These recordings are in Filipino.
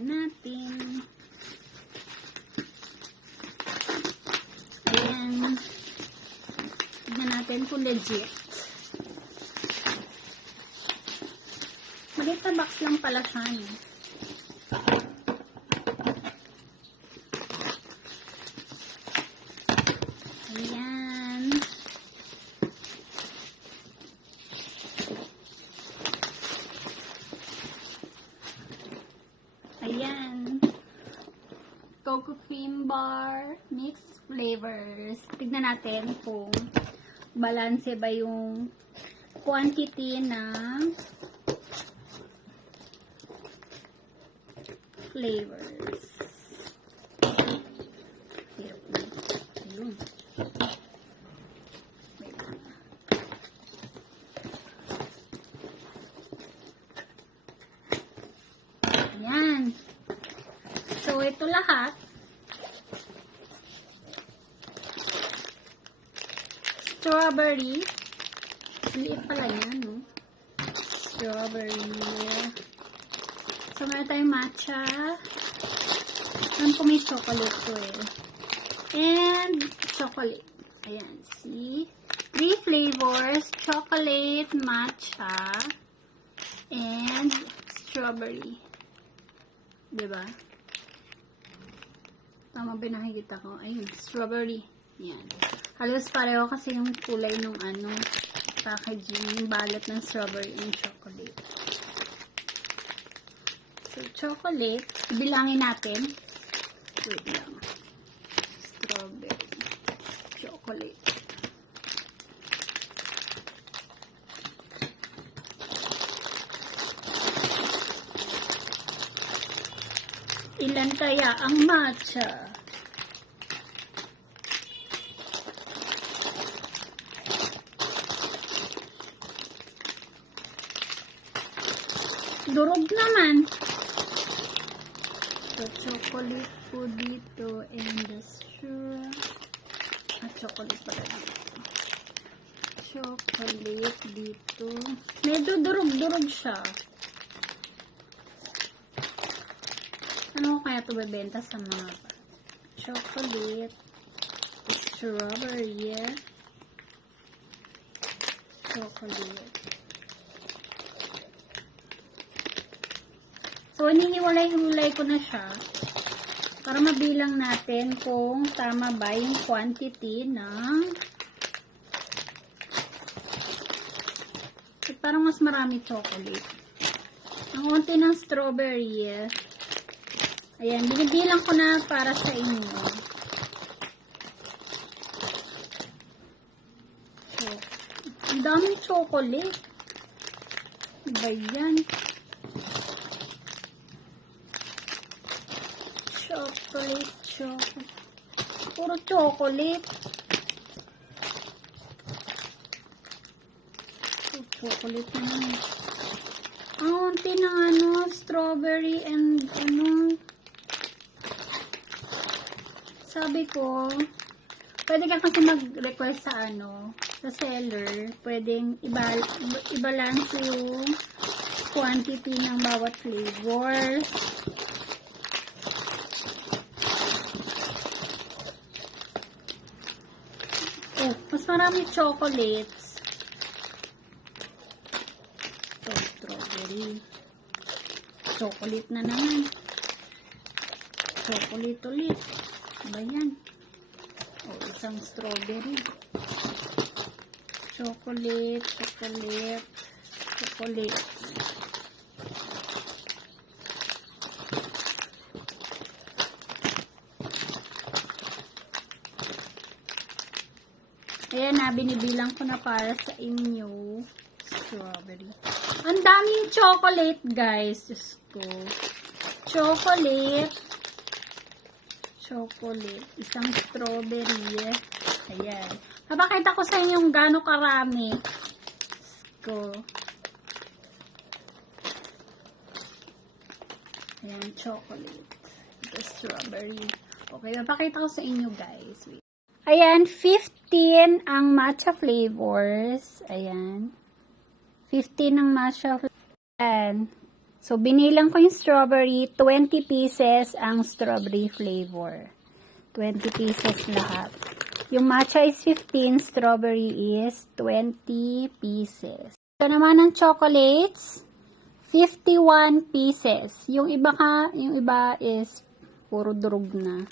Lagyan natin. Ayan. Tignan natin kung legit. Maliit na box lang pala siya. Ayan. Ayan. Cocoa cream bar, mixed flavors. Tignan natin kung balanse ba yung quantity ng flavors. Ayun. Ayan. So, ito lahat. Strawberry. Liit pala yan, no? Strawberry. So, meron tayong matcha. Alam ko may chocolate to eh. And chocolate. Ayan, see? 3 flavors. Chocolate, matcha, and strawberry. Diba? Tama ba nakikita ko? Ayun, strawberry. Ayan. Halos pareho kasi yung kulay nung packaging, yung balat ng strawberry and chocolate. So, chocolate, bilangin natin. Wait lang. Strawberry. Chocolate. Ilan kaya ang matcha? Durog naman. So, chocolate po dito and the straw. Chocolate pala dito. Chocolate dito. Medyo durog-durog siya. Ano kaya ito bebenta sa mga chocolate, strawberry, chocolate. So, hinihiwalay-hiwalay ko na siya para mabilang natin kung tama ba yung quantity ng parang mas marami chocolate. Ang konti ng strawberry, ayan, binibilang ko na para sa inyo. So, ang daming chocolate. Iba yan. Chocolate. Puro chocolate. Chocolate naman. Ang konti ng strawberry and sabi ko, pwede ka kasi mag-request sa sa seller, pwedeng i-balance yung quantity ng bawat flavors. Oh, mas marami chocolates. Ito, strawberry. Chocolate na naman. Chocolate ulit. Ba yan? O, isang strawberry. Chocolate. Ayan na, binibilang ko na para sa inyo. Strawberry. Ang daming chocolate, guys. Diyos ko. Chocolate. Isang strawberry. Ayan. Papakita ko sa inyo yung gaano karami. Ko. Ayan, chocolate. Ito, strawberry. Okay, papakita ko sa inyo, guys. Wait. Ayan, 15 ang matcha flavors. Ayan. 15 ang matcha flavors. Ayan. So, binilang ko yung strawberry. 20 pieces ang strawberry flavor. 20 pieces lahat. Yung matcha is 15. Strawberry is 20 pieces. Ito naman ang chocolates. 51 pieces. Yung iba is puro durog na.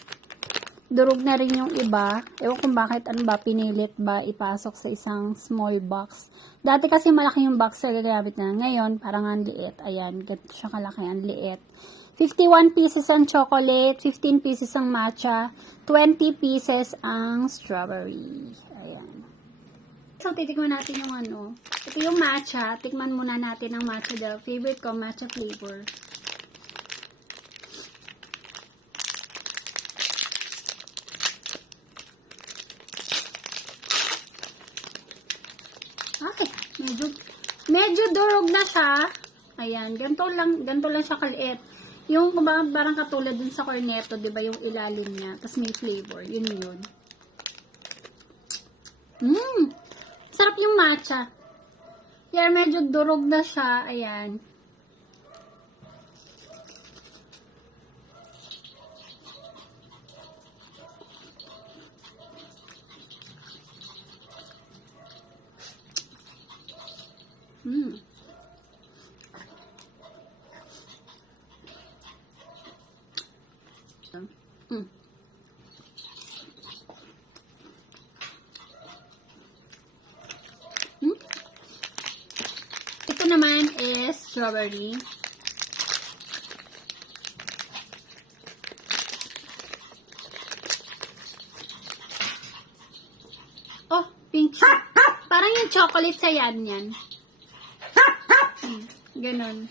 Durog na rin yung iba. Ewan kung bakit, ano ba, pinilit ba ipasok sa isang small box. Dati kasi malaki yung box na gagamit na. Ngayon, parang ang liit. Ayan, ganito siya kalaki, ang liit. 51 pieces ang chocolate, 15 pieces ang matcha, 20 pieces ang strawberry. Ayan. So, titikman natin yung ano. Ito yung matcha. Tikman muna natin ang matcha dahil favorite ko, matcha flavor. Okay, medyo durog na siya. Ayan, ganito lang siya kaliit. Yung parang katulad dun sa cornetto, 'di ba, yung ilalim niya, tapos may flavor, yun. Sarap yung matcha. Yeah, medyo durog na siya, ayan. Ito naman is strawberry. Oh, pink siya. Parang yung chocolate sa yan. Ganon.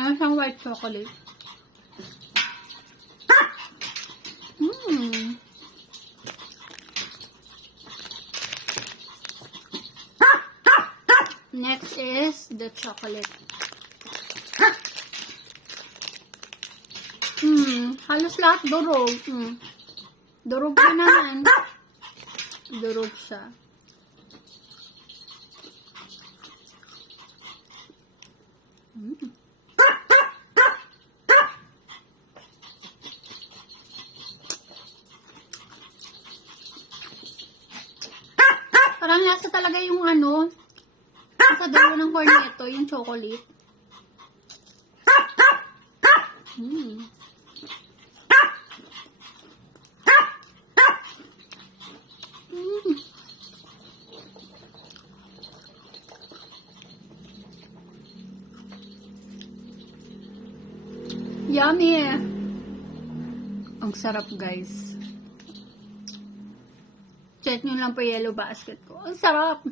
Ano siyang white chocolate. Next is the chocolate. Halos lahat durog. Durog na naman. Durog siya. Parang lasa talaga yung ano, sa dulo ng cornetto, yung chocolate. Yummy! Ang sarap, guys. Check nyo lang po yellow basket ko. Ang sarap!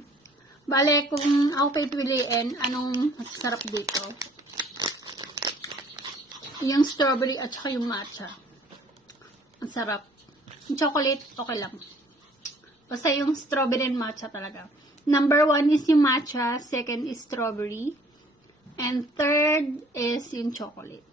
Bale, kung ako pipiliin, anong masarap dito? Yung strawberry at saka yung matcha. Ang sarap. Yung chocolate, okay lang. Basta yung strawberry and matcha talaga. Number 1 is yung matcha. Second is strawberry. And third is yung chocolate.